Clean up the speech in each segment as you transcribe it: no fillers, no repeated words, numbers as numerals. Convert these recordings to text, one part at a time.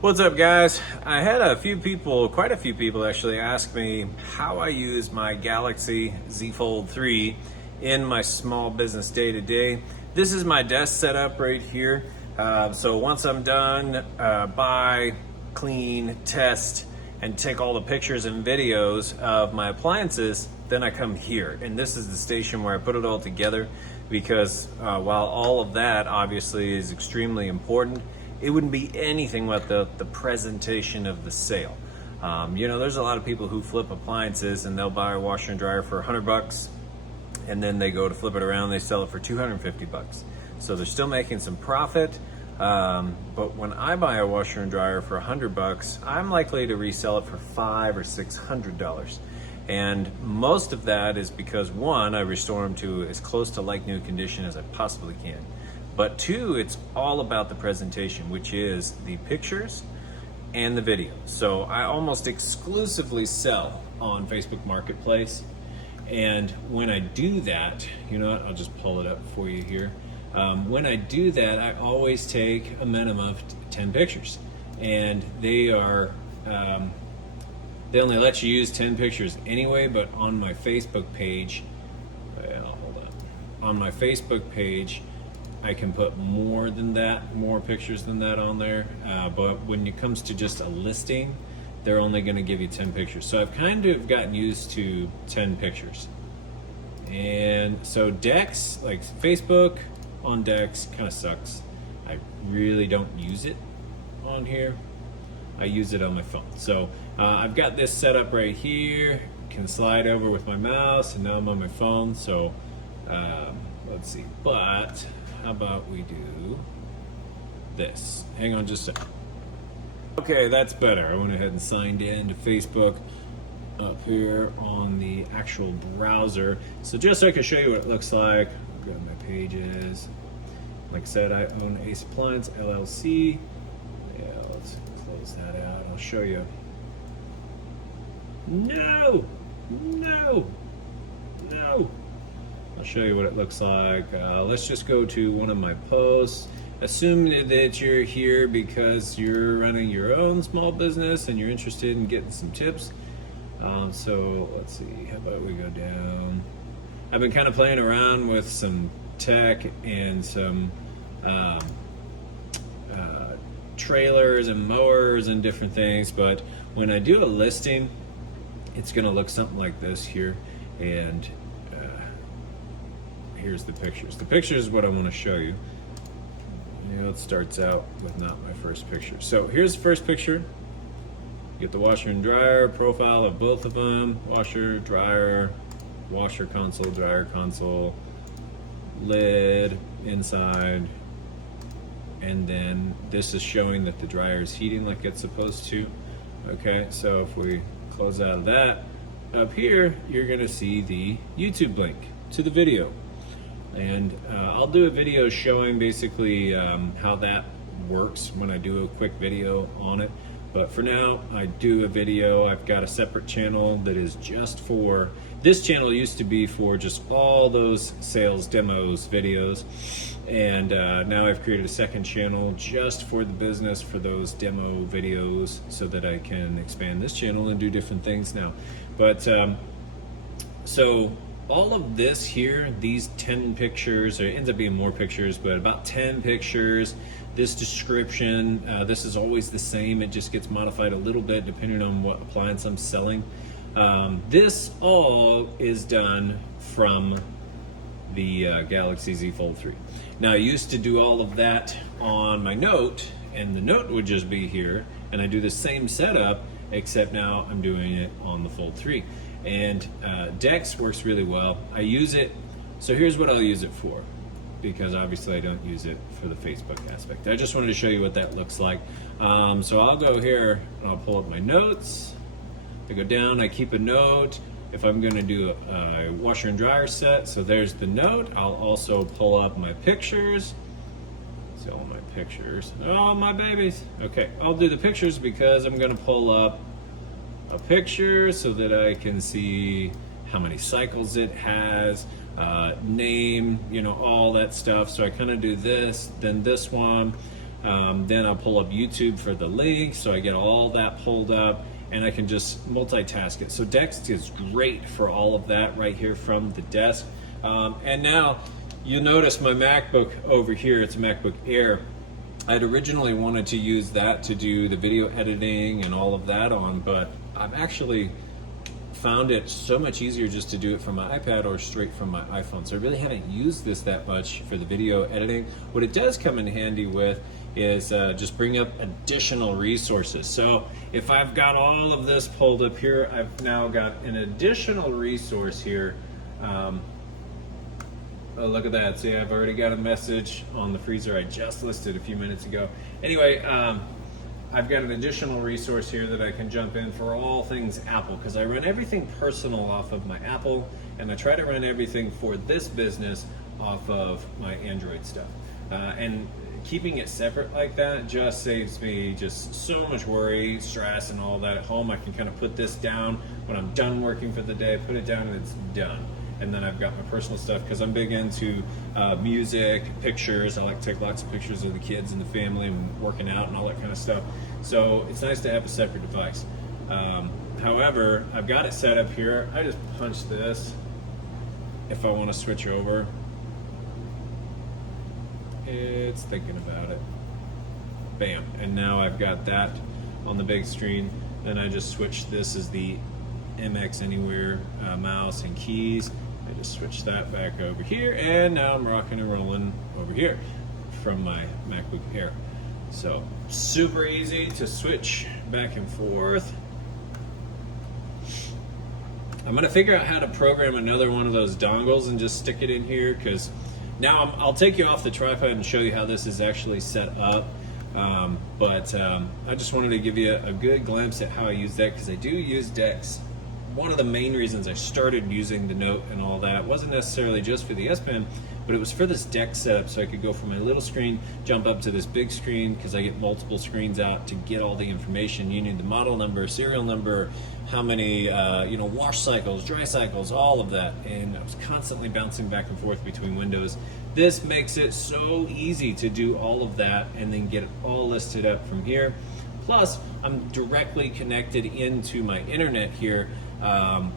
What's up, guys? I had quite a few people actually ask me how I use my Galaxy Z Fold 3 in my small business day to day. This is my desk setup right here. So once I'm done, buy, clean, test, and take all the pictures and videos of my appliances, then I come here. And this is the station where I put it all together because while all of that obviously is extremely important, it wouldn't be anything without the presentation of the sale. There's a lot of people who flip appliances and they'll buy a washer and dryer for $100 and then they go to flip it around, they sell it for $250. So they're still making some profit. But when I buy a washer and dryer for $100, I'm likely to resell it for $500 or $600. And most of that is because one, I restore them to as close to like new condition as I possibly can. But two, it's all about the presentation, which is the pictures and the video. So I almost exclusively sell on Facebook Marketplace. And when I do that, you know what, I'll just pull it up for you here. When I do that, I always take a minimum of 10 pictures. And they are, they only let you use 10 pictures anyway, but on my Facebook page, on my Facebook page, I can put more than that, more pictures than that on there. But when it comes to just a listing, they're only gonna give you 10 pictures. So I've kind of gotten used to 10 pictures. And so DeX, like Facebook on DeX kind of sucks. I really don't use it on here. I use it on my phone. So I've got this set up right here. Can slide over with my mouse and now I'm on my phone. So let's see, but how about we do this? Hang on just a second. Okay, that's better. I went ahead and signed in to Facebook up here on the actual browser. So just so I can show you what it looks like, I've got my pages. Like I said, I own Ace Appliance LLC. Yeah, let's close that out. I'll show you. No! I'll show you what it looks like. Let's just go to one of my posts. Assume that you're here because you're running your own small business and you're interested in getting some tips. So let's see, how about we go down? I've been kind of playing around with some tech and some trailers and mowers and different things, but when I do a listing, it's gonna look something like this here. And here's the pictures. The pictures is what I want to show you. It starts out with not my first picture. So here's the first picture. You get the washer and dryer profile of both of them. Washer, dryer, washer console, dryer console, lid, inside. And then this is showing that the dryer is heating like it's supposed to. Okay, so if we close out of that, up here, you're gonna see the YouTube link to the video. And I'll do a video showing basically how that works when I do a quick video on it. But for now, I do a video. I've got a separate channel that is just for, this channel used to be for just all those sales demos videos. And now I've created a second channel just for the business, for those demo videos, so that I can expand this channel and do different things now. But so all of this here, these 10 pictures, or it ends up being more pictures, but about 10 pictures, this description, this is always the same. It just gets modified a little bit depending on what appliance I'm selling. This all is done from the Galaxy Z Fold 3. Now I used to do all of that on my Note, and the Note would just be here, and I do the same setup, except now I'm doing it on the Fold 3. And DeX works really well. I use it, so here's what I'll use it for, because obviously I don't use it for the Facebook aspect. I just wanted to show you what that looks like. So I'll go here and I'll pull up my notes. I go down, I keep a note. If I'm gonna do a washer and dryer set, so there's the note. I'll also pull up my pictures. See all my pictures. Oh, my babies. Okay, I'll do the pictures because I'm gonna pull up a picture so that I can see how many cycles it has, name, all that stuff. So I kind of do this, then this one. Then I'll pull up YouTube for the link, so I get all that pulled up, and I can just multitask it. So DeX is great for all of that right here from the desk. And now you'll notice my MacBook over here, it's a MacBook Air. I'd originally wanted to use that to do the video editing and all of that on, but I've actually found it so much easier just to do it from my iPad or straight from my iPhone. So I really haven't used this that much for the video editing. What it does come in handy with is just bring up additional resources. So if I've got all of this pulled up here, I've now got an additional resource here. Oh, look at that. See, I've already got a message on the freezer I just listed a few minutes ago. Anyway, I've got an additional resource here that I can jump in for all things Apple, because I run everything personal off of my Apple, and I try to run everything for this business off of my Android stuff. And keeping it separate like that just saves me just so much worry, stress, and all that at home. I can kind of put this down when I'm done working for the day, put it down, and it's done. And then I've got my personal stuff, because I'm big into music, pictures. I like to take lots of pictures of the kids and the family and working out and all that kind of stuff. So it's nice to have a separate device. However, I've got it set up here. I just punch this if I want to switch over. It's thinking about it. Bam. And now I've got that on the big screen. Then I just switch this as the MX Anywhere mouse and keys. I just switch that back over here, and now I'm rocking and rolling over here from my MacBook Air. So super easy to switch back and forth. I'm gonna figure out how to program another one of those dongles and just stick it in here, because now I'll take you off the tripod and show you how this is actually set up. I just wanted to give you a good glimpse at how I use that, because I do use DeX. One of the main reasons I started using the Note and all that wasn't necessarily just for the S Pen, but it was for this DeX setup, so I could go from my little screen, jump up to this big screen, because I get multiple screens out to get all the information. You need the model number, serial number, how many wash cycles, dry cycles, all of that. And I was constantly bouncing back and forth between windows. This makes it so easy to do all of that and then get it all listed up from here. Plus, I'm directly connected into my internet here,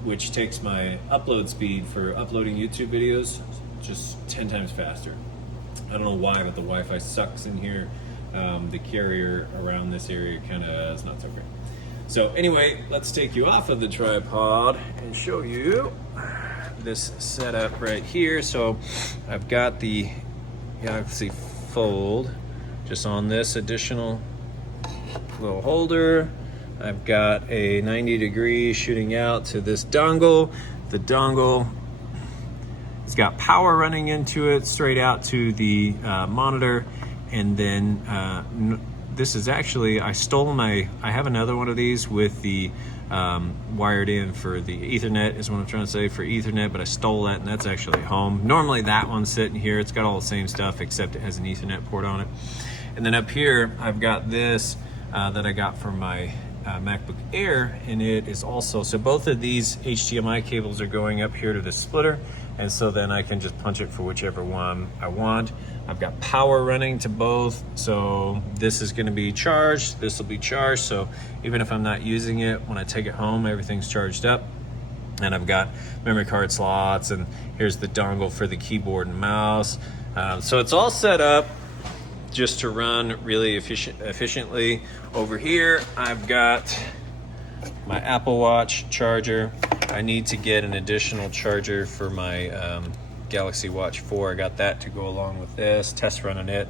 which takes my upload speed for uploading YouTube videos just 10 times faster. I don't know why, but the Wi-Fi sucks in here. The carrier around this area kind of is not so great. So anyway, let's take you off of the tripod and show you this setup right here. So I've got the Galaxy Fold just on this additional little holder. I've got a 90 degree shooting out to this dongle. The dongle has got power running into it straight out to the monitor. And then this is actually, I have another one of these with the wired in for the Ethernet, is what I'm trying to say, for Ethernet, but I stole that, and that's actually home. Normally that one's sitting here. It's got all the same stuff except it has an Ethernet port on it. And then up here, I've got this that I got from my MacBook Air, and it is also, so both of these HDMI cables are going up here to the splitter, and so then I can just punch it for whichever one I want. I've got power running to both, so this is going to be charged, this will be charged, so even if I'm not using it, when I take it home, everything's charged up. And I've got memory card slots, and here's the dongle for the keyboard and mouse. So it's all set up just to run really efficiently. Over here, I've got my Apple Watch charger. I need to get an additional charger for my Galaxy Watch 4. I got that to go along with this, test running it.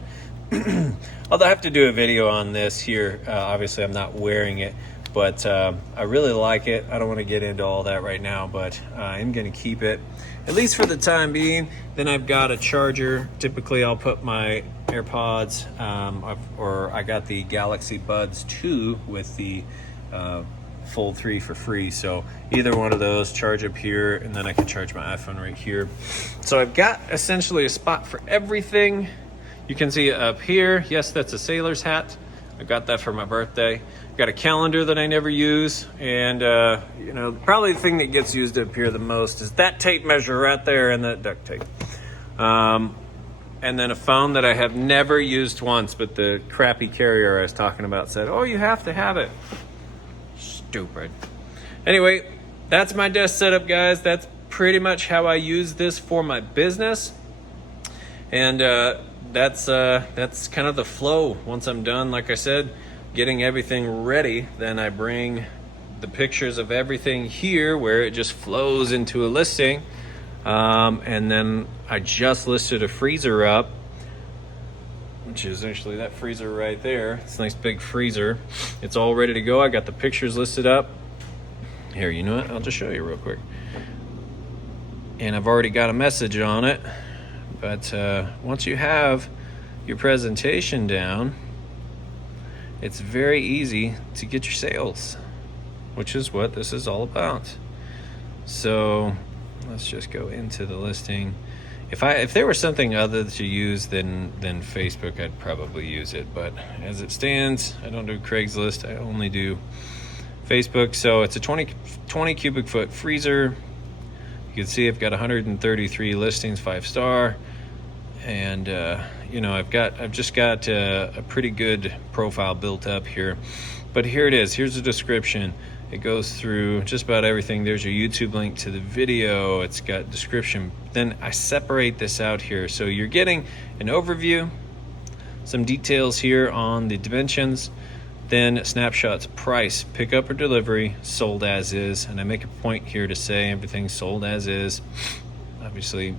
Although I have to do a video on this here. Obviously, I'm not wearing it, but I really like it. I don't want to get into all that right now, but I am going to keep it, at least for the time being. Then I've got a charger. Typically, I'll put my AirPods, or I got the Galaxy Buds 2 with the Fold 3 for free. So either one of those, charge up here, and then I can charge my iPhone right here. So I've got essentially a spot for everything. You can see it up here. Yes, that's a sailor's hat. I got that for my birthday. Got a calendar that I never use, and probably the thing that gets used up here the most is that tape measure right there and that duct tape. and then a phone that I have never used once, but the crappy carrier I was talking about said, oh, you have to have it. Stupid. Anyway, that's my desk setup, guys. That's pretty much how I use this for my business. And that's kind of the flow. Once I'm done, like I said, getting everything ready, then I bring the pictures of everything here where it just flows into a listing. And then I just listed a freezer up, which is actually that freezer right there. It's a nice big freezer. It's all ready to go. I got the pictures listed up. Here, you know what? I'll just show you real quick. And I've already got a message on it. But once you have your presentation down, it's very easy to get your sales, which is what this is all about. So let's just go into the listing. If there was something other to use than Facebook, I'd probably use it. But as it stands, I don't do Craigslist. I only do Facebook. So it's a 20 cubic foot freezer. You can see I've got 133 listings, 5-star. And you know, I've just got a pretty good profile built up here. But here it is. Here's the description. It goes through just about everything. There's your YouTube link to the video. It's got description. Then I separate this out here. So you're getting an overview, some details here on the dimensions, then snapshots, price, pickup or delivery, sold as is. And I make a point here to say everything's sold as is, obviously.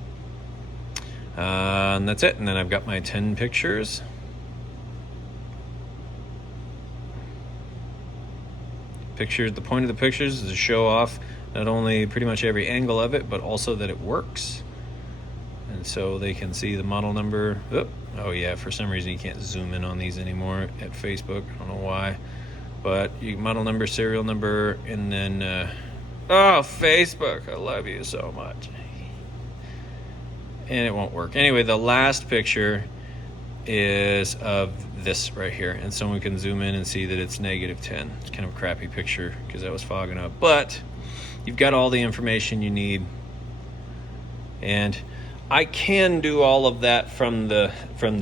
And that's it. And then I've got my 10 pictures. The point of the pictures is to show off not only pretty much every angle of it, but also that it works. And so they can see the model number. Oh yeah, for some reason you can't zoom in on these anymore at Facebook. I don't know why. But you model number, serial number, and then oh, Facebook, I love you so much. And it won't work. Anyway, the last picture is of this right here, and someone can zoom in and see that it's -10. It's kind of a crappy picture because I was fogging up, but you've got all the information you need, and I can do all of that from the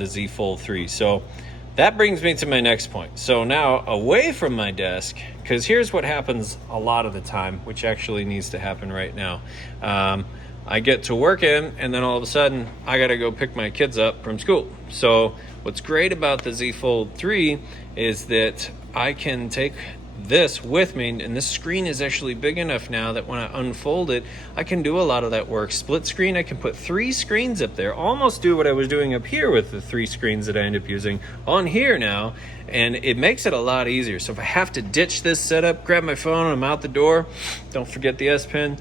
Z Fold 3. So that brings me to my next point. So now away from my desk, because here's what happens a lot of the time, which actually needs to happen right now. I get to working, and then all of a sudden I got to go pick my kids up from school. So what's great about the Z Fold 3 is that I can take this with me, and this screen is actually big enough now that when I unfold it, I can do a lot of that work. Split screen, I can put 3 screens up there, almost do what I was doing up here with the 3 screens that I end up using on here now, and it makes it a lot easier. So if I have to ditch this setup, grab my phone, I'm out the door, don't forget the S Pen,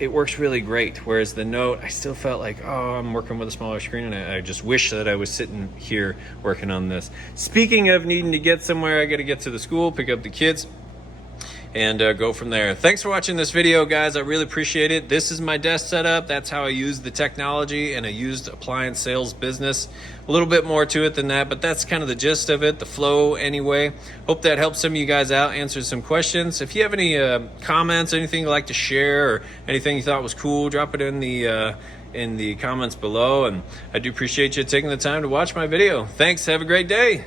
it works really great. Whereas the Note, I still felt like, oh, I'm working with a smaller screen, and I just wish that I was sitting here working on this. Speaking of needing to get somewhere, I got to get to the school, pick up the kids, and go from there. Thanks for watching this video, guys. I really appreciate it. This is my desk setup. That's how I use the technology and a used appliance sales business. A little bit more to it than that, but that's kind of the gist of it, the flow anyway. Hope that helps some of you guys out, answered some questions. If you have any comments, anything you'd like to share, or anything you thought was cool, drop it in the comments below. And I do appreciate you taking the time to watch my video. Thanks. Have a great day.